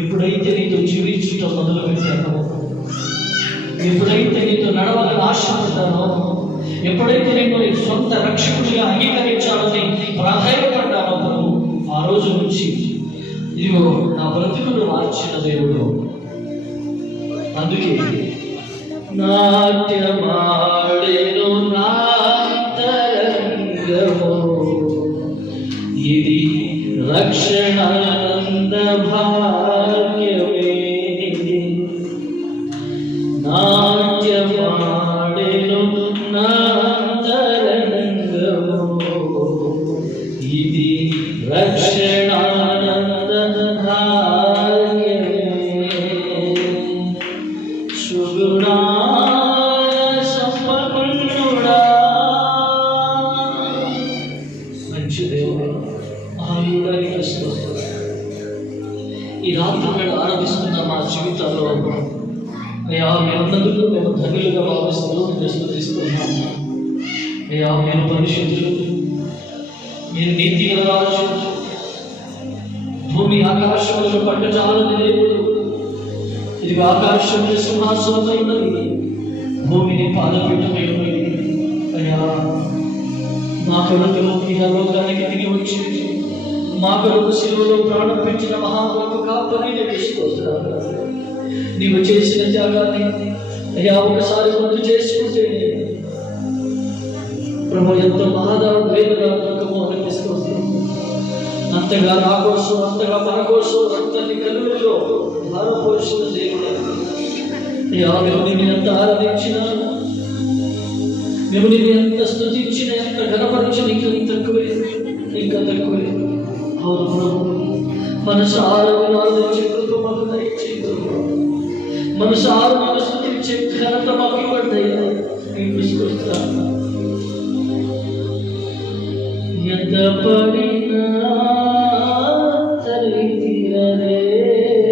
ఎప్పుడైతే నీతో జీవించటం మొదలు పెట్టానో, ఎప్పుడైతే నీతో నడవాలని ఆశపడతానో, ఎప్పుడైతే నేను నీ సొంత రక్షకుడిగా అంగీకరించాలని ప్రాధాన్యపడ్డానో, ఆ రోజు నుంచి ఇదిగో నా బ్రతుకును మార్చిన దేవుడు. అందుకే నాట్యమాడెను నాంతరంగము, ఇది రక్షణానంద భాగ్యమే. నాట్యమాడెను నాంతరంగము, ఇది రక్షణానంద భాగ్యమే సుగుణా సంపన్నుడా. మంచి దేవుడు మహాయుడానికి స్తోత్రం. ఈ రాత్రి వేళ ఆరాధిస్తున్న మా జీవితాల్లో అయ్యా మీరందరూ మేము ధన్యులుగా భావిస్తూ స్తుతిస్తున్నాము. అయ్యా మీరు పరిశుద్ధులు, మీరు నీతి గల రాజు, భూమి ఆకాశములను పట్టజాలని దేవుడు. ఇది ఆకాశములు సింహాసనమై ఉన్నది, భూమిని పాదపీఠమై ఉన్నది. అయ్యా మా కొరకు ఇహలోకానికి దిగి వచ్చి మా కొరకు శిలువలో ప్రాణం పెట్టిన మహాగొప్ప కాపరి స్తోత్రాలు. నీవు చేసిన త్యాగాన్ని అయ్యా ఒకసారి గుర్తు చేసుకుంటే ప్రభు ఎంతో వేదగా దుఃఖము అనిపిస్తుంది. అంతగా నా కోసం, అంతగా మన కోసం రక్తాన్ని కలుగులో ధారపోసిన దేవుడు. అయ్యా మేము నిన్ను ఎంత ఆరాధించినా, మేము నిన్ను ఎంత స్తుతించిన, ఎంత ఘనపరచిన ఇంకా తక్కువే, ఇంకా తక్కువే. అవును ప్రభు, మనసు ఆరాధించే కృప మాకు దయచేయు. మనసు ఆరాధన స్తుతించే ఘనత మాకు ఇవ్వండియ్యా. నీకు స్తోత్రాలు. ఎంత పడినా